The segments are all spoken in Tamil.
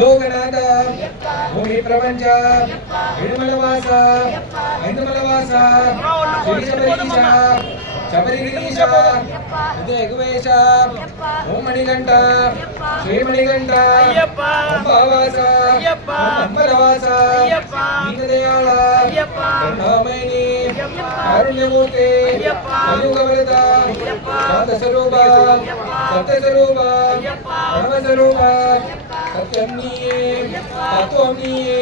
ಲೋಕನಾಥ ಭೂಮಿ ಪ್ರಪಂಚ ಇಡುಮಲವಾಸ ಐಂದುಮಲವಾಸ ಶ್ರೀ ಶಬರೀಶ ಶಬರಿಗಿರೀಶ ಹೃದಯಗುವೇಶ ಓಂ ಮಣಿಗಂಠ ಶ್ರೀಮಣಿಗಂಠ ಅಂಬಾವಾಸ ಅಂಬಲವಾಸ ದೀನದಯಾಳ ಕರುಣಾಮಯಿನಿ ಕಾರುಣ್ಯಮೂರ್ತಿ ಕಲಿಯುಗವರದ ಶಾಂತಸ್ವರೂಪ ಸತ್ಯಸ್ವರೂಪ ಪರಮಸ್ವರೂಪ ಸತ್ಯಂ ನೀಯೇ ತತ್ವಂ ನೀಯೇ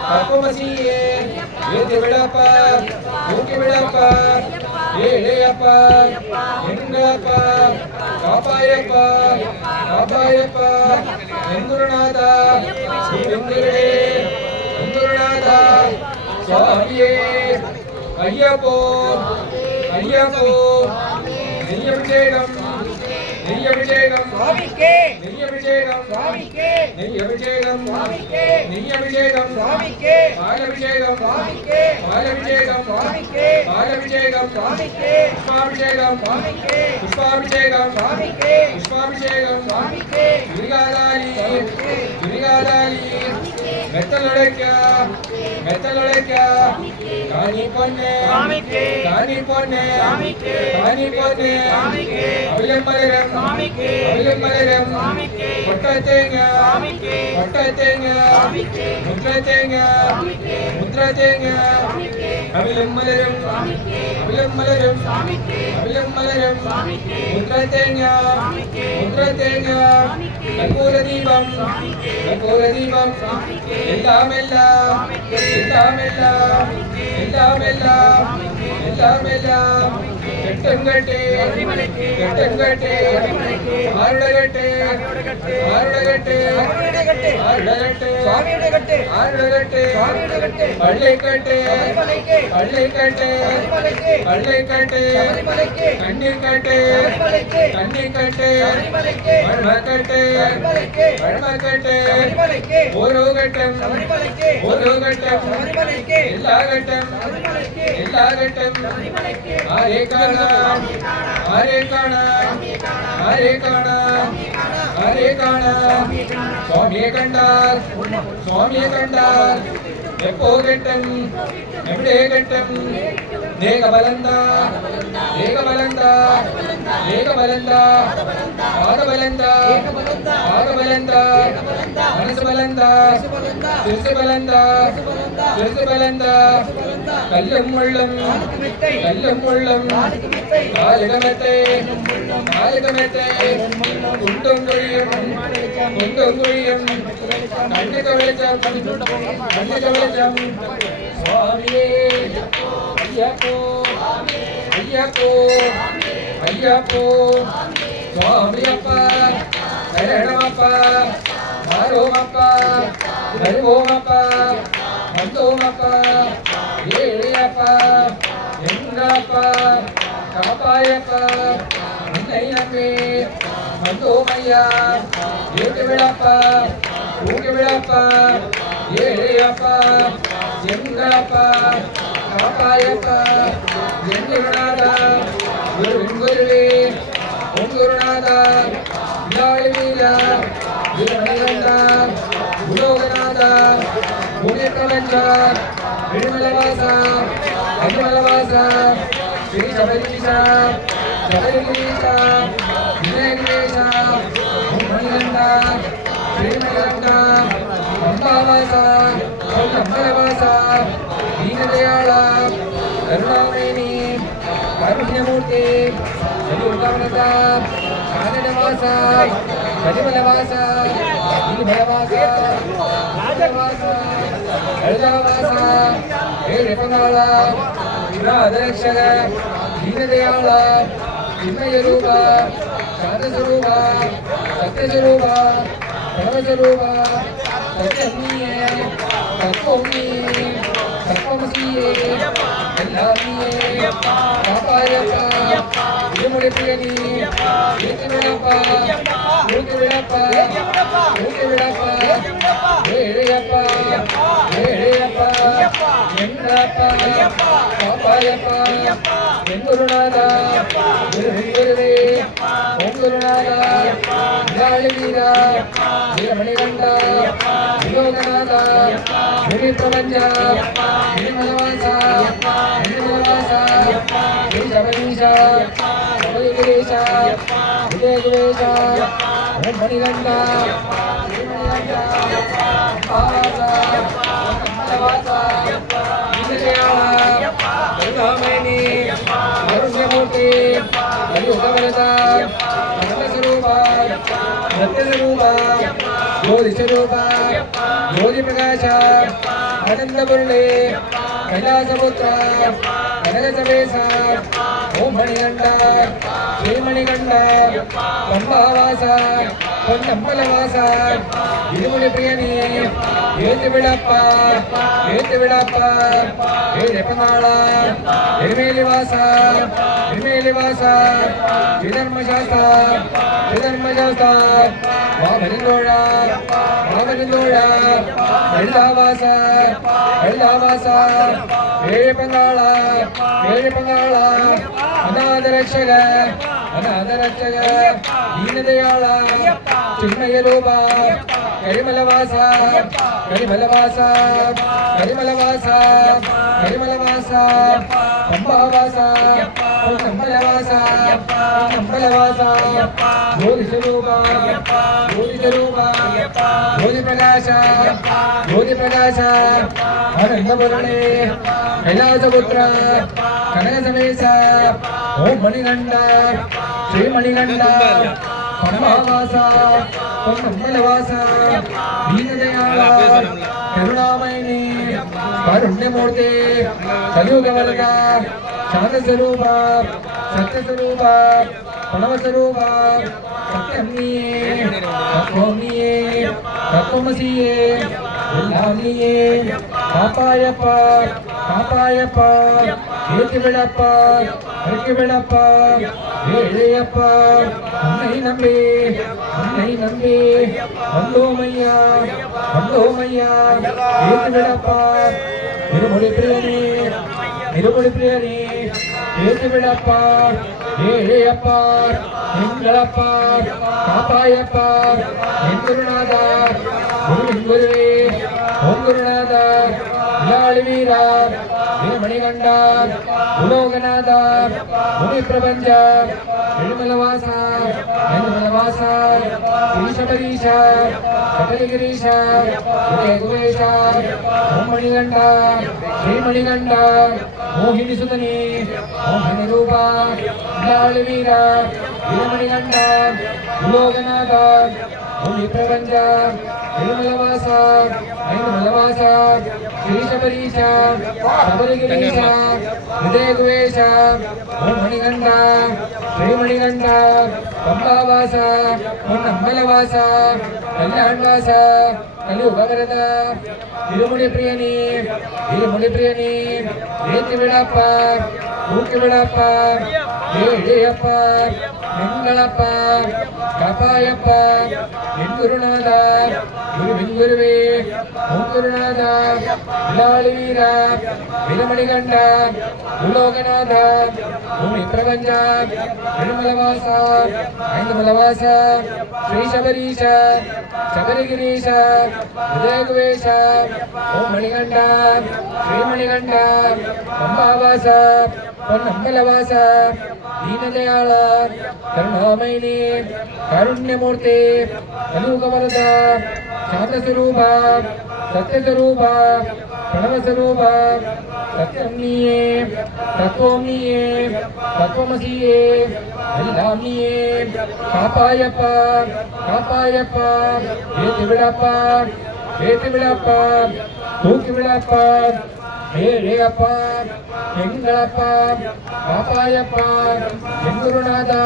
ತತ್ವಮಸಿಯೇ ಏತಿ ಬಿಡಪ್ಪ ಊಟಿ ಬಿಡಪ್ಪ ஏழையப்பா எங்களப்பா காப்பாயப்பா காப்பாயப்பா எங்குருநாதா ஸ்ரீ வெங்கடே எங்குருநாதா சுவாமியே ஐயப்போ ஐயப்போ நெய்யபிஷேகம் நெய்யபிஷேகம் சுவாமிக்கே நெய்யபிஷேகம் சுவாமிக்கே நெய்யபிஷேகம் சுவாமிக்கே நெய்யபிஷேகம் சுவாமிக்கே பாலபிஷேகம் சுவாமிக்கே பாலபிஷேகம் சுவாமிக்கே பாலபிஷேகம் சுவாமிக்கே புஷ்பாபிஷேகம் சுவாமிக்கே புஷ்பாபிஷேகம் சுவாமிக்கே புஷ்பாபிஷேகம் சுவாமிக்கே கிரிகாதாரி கிரிகாதாரி மெத்தலொடைக்க மெத்தலொடைக்க காணி பொண்ணே சுவாமிக்கே காணி பொண்ணே சுவாமிக்கே காணி பொண்ணே சுவாமிக்கே அவிலமலரம் சுவாமிக்கே அவிலமலரம் சுவாமிக்கே கொட்டத்தேங்க சுவாமிக்கே கொட்டத்தேங்க சுவாமிக்கே முத்ரத்தேங்க சுவாமிக்கே முத்ரத்தேங்க சுவாமிக்கே அவிலமலரம் சுவாமிக்கே அவிலமலரம் சுவாமிக்கே அவிலமலரம் சுவாமிக்கே முத்ரத்தேங்க சுவாமிக்கே முத்ரத்தேங்க கற்பூர தீபம் சுவாமிக்கே கற்பூர தீபம் சுவாமிக்கே எல்லாம் எல்லாம் எல்லாம் எல்லாம் எல்லாம் எல்லாம் எல்லாம் எல்லாம் கெட்டங்கட்டே கெட்டங்கட்டே ஆருடகட்டே ஆருடகட்டே ஆருடகட்டே சுவாமியுடகட்டே ஆருடகட்டே சுவாமியுடகட்டே பள்ளைக்கட்டே பள்ளைக்கட்டே பள்ளைக்கட்டே கண்ணிக்கட்டே கண்ணிக்கட்டே வர்மக்கட்டே வர்மக்கட்டே ஓரோ கட்டம் ஓரோ கட்டம் எல்லா கட்டம் எல்லா கட்டம் ஆரே காணா ஆரே காணா ஆரே காணா ஆரே காணா சுவாமியை கண்டார் சுவாமியை கண்டார் எப்போ கட்டம் எവിടെ கட்டம் தேகபலந்த தேகபலந்த தேகபலந்த ஆகபலந்த ஆகபலந்த மனசு பலந்த சிறுசு பலந்த சிறுசு பலந்த கல்லும் முள்ளும் கல்லும் முள்ளும் காலிகமத்தை காலிகமத்தை குண்டும் குழியும் குண்டும் குழியும் கண்ணுக்கு வெளிச்சம் கண்ணுக்கு வெளிச்சம் சுவாமியே ஐயப்போ ஐயப்போ ஐயப்போ சுவாமியப்பா சரணமப்பா மாரோமப்பா வருவோமப்பா வந்தோமப்பா ஏழையப்பா எங்கப்பா காப்பாயப்பா உன்னை நம்பி வந்தோமையா ஏற்று விடப்பா ஊட்டி விடப்பா ஏழையப்பா எங்கப்பா காப்பாயப்பா என் குருநாதா குருவின் குருவே ஓம் குருநாதா விழாளி வீரா திருமணிகண்டா குலோகநாதா பூமி பிரபஞ்சா விடுமலவாசா அகிமலவாசா ஸ்ரீ சபரீஷா சபரிகிரீஷா வினயகிரேஷா ஓம் மணிகண்டா ஸ்ரீமணிகண்டா அம்பாவாசா ஓம் அம்பலவாசா ದೀನದಯಾಳ ಕರುಣಾಮಯಿನಿ ಕಾರುಣ್ಯಮೂರ್ತಿ ಕಲಿಯುಗವರದ ಕಾನನವಾಸ ಕಲಿಮಲವಾಸ ನೀಲಮಲವಾಸ ರಾಜವಾಸ ಕಳಜವಾಸ ಹೇಳಪನಾಳ ಪುರಾದರಕ್ಷಕ ದೀನದಯಾಳ ಚಿನ್ಮಯ ರೂಪ ಶಾಂತಸ್ವರೂಪ ಸತ್ಯಸ್ವರೂಪ ಪರಮಸ್ವರೂಪ ಸತ್ಯಮೀಯೇ தத்துவமீயே தத்துவமசியே எல்லாமியே காப்பாயப்பா இருமுடி பிரியனி ஏற்றி விடப்பா ஊட்டி விடப்பா ஊட்டி விடப்பா ஏழையப்பா ஏழையப்பா என்றப்பா காப்பாயப்பா என் குருநாதா குருவே ஓம் குருநாதா வில்லாளி வீரா வீரமணிகண்ட விலோகநாத பூமி பிரபஞ்ச விமலவாச ஸ்ரீ சபரீஷ விஜயகுவேஷ ஓம் மணிகண்ட கருணாமயி அருண்யமூர்த்தி கலியுகவரத கனகஸ்வரூப சத்யஸ்வரூப ஜோதிஸ்வரூப ஜோதி பிரகாಶ ஆனந்தபுருளே கைலாசபுத்திர கனகசவேச ஓம் மணிகண்ட ஸ்ரீமணிகண்ட பம்பாவாச பொன்னம்பலவாச இருமுடி பிரியனி ஏத்து விடப்பா ஏதெப்பநாள எருமேலி வாச ஸ்ரீதர்மசாஸ்தா வாமனிந்தோழ எழுதாவாச ஏழப்பங்காள அநாதரட்சக ದೀನದಯಾಳ ಚಿನ್ಮಯ ರೂಪ ಕರಿಮಲವಾಸ ಪಂಬಾವಾಸ ಕಂಬಲವಾಸ ಜ್ಯೋತಿ ಸ್ವರೂಪ ಜ್ಯೋತಿ ಪ್ರಕಾಶ ಆನಂದಪುರಣೆ ಕೈಲಾಸಪುತ್ರ ಕನಕ ಸಮೇಶ ಓಂ ಮಣಿಗಂಡ ಶ್ರೀಮಣಿಗಂಡ ಪಂಬಾವಾಸ ಪಂಬಲವಾಸ ದೀನದಯಾಳ ಕರುಣಾಮಯಿನಿ ಕಾರುಣ್ಯಮೂರ್ತಿ ಕಲಿಯುಗವರದ ಶಾಂತಸ್ವರೂಪ ಸತ್ಯಸ್ವರೂಪ ಪ್ರಣವಸ್ವರೂಪ ಸತ್ಯಮ್ನಿಯೇ ತತ್ವಮ್ನಿಯೇ ತತ್ವಮಸಿಯೇ எல்லாம் நீயே காப்பாயப்பா ஏற்றி விடப்பா இறக்கி விடப்பா ஏழையப்பா உன்னை நம்பி வந்தோமையா ஏற்றி விடப்பா இருமொழி பிரியனே ஏற்றி விடப்பா ஏழையப்பா எங்களப்பா காப்பாயப்பா என் குருநாதா குருவே ஓம் குருநாத வில்லாளி வீரா வீரமணிகண்ட உலோகநாத பூமி பிரபஞ்ச எழுமலவாச ஸ்ரீ சபரீஷ சபரிகிரீஷ விஜயகுவேஷ ஓம் மணிகண்ட ஸ்ரீமணிகண்ட மோகினி சுதனி மோகினி ரூப வில்லாளி வீரா வீரமணிகண்ட உலோகநாத பூமி பிரபஞ்ச எழுமலவாச ஐந்துமலவாச ஸ்ரீ சபரீஷ சபரிகிரீஷ விஜயகுவேஷ ஓம் மணிகண்ட ஸ்ரீமணிகண்ட பம்பாவாச பொன்னம்பலவாச கல்யாண்வாச கலியுகவரத இருமுடி பிரியனி ஏற்றி விடப்பா ஊக்கி விடப்பா ஏழையப்பா எங்களப்பா காப்பாயப்பா என் குருநாத குருவின் குருவே ஓம் குருநாத வில்லாளி வீரா வீரமணிகண்ட உலோகநாத பூமி பிரபஞ்ச எழுமலவாச ஐந்துமலவாச ஸ்ரீ சபரீஷ சபரிகிரீஷ விஜயகுவேஷ ஓம் மணிகண்ட ஸ்ரீமணிகண்ட பம்பாவாச பொன்னம்பலவாச ದೀನದಯಾಳ ಕರುಣಾಮಯಿನಿ ಕಾರುಣ್ಯಮೂರ್ತಿ ಕಲಿಯುಗವರದ ಶಾಂತಸ್ವರೂಪ ಸತ್ಯಸ್ವರೂಪ ಪ್ರಣವಸ್ವರೂಪ ಸತ್ಯಮ್ನಿಯೇ ತತ್ವಮ್ನಿಯೇ ತತ್ವಮಸಿಯೇ எல்லாம் நீயே காப்பாயப்பா ஏற்றி விடப்பா தூக்கி விடப்பா ஏழையப்பா எங்களப்பா காப்பாயப்பா என் குருநாதா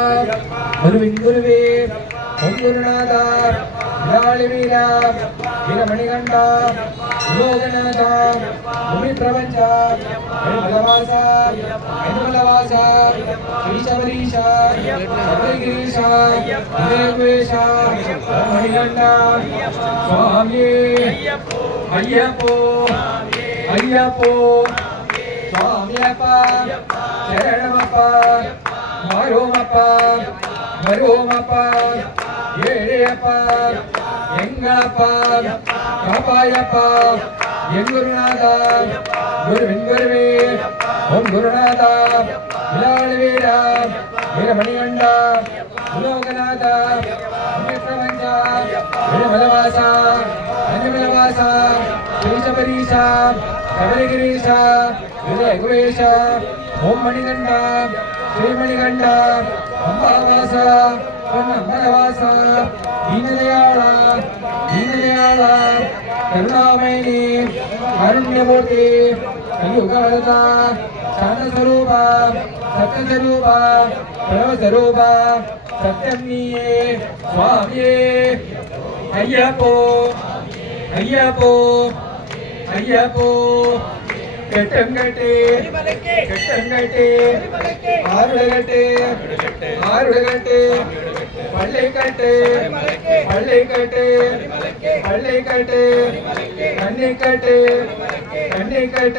குருவின் குருவே ஓம் குருநாதா வில்லாளி வீரா வீரமணிகண்ட உலோகநாத பூமி பிரபஞ்ச எழுமலவாச ஸ்ரீ சபரீஷ சபரிகிரீஷ விஜயகுவேஷ ஓம் மணிகண்ட சுவாமியே ஐயப்போ சுவாமியப்பா சரணமப்பா மரோமப்பா ஏழையப்பா எங்களப்பா காப்பாயப்பா என் குருநாதா குருவின் குருவே ஓம் குருநாதா விலாள வீரா வீரமணிகண்டா உலோகநாதா பிரபஞ்சா விமலவாசா அஞ்சமலவாசா ஸ்ரீசபரீஷா சபரிகிரீஷா விஜயகுவேஷா ஓம் மணிகண்டா ஸ்ரீமணிகண்டா அம்பாவாசா பொன்னம்பலவாசா தீனதயாளா தீனதயாளா கருணாமயினி காருண்யமூர்த்தி கலியுகவரதா சாந்தஸ்வரூபா சத்யஸ்வரூபா பிரணவஸ்வரூபா சத்யம் நீயே சுவாமியே ஐயப்போ ஐயப்போ ஐயப்போ கெட்டங்கட்டே கெட்டங்கட்டே ஆருடகட்டே ஆருடகட்டே பள்ளிக்கட்டே பள்ளிக்கட்டே பள்ளிக்கட்டே கண்ணிக்கட்டே கண்ணிக்கட்டே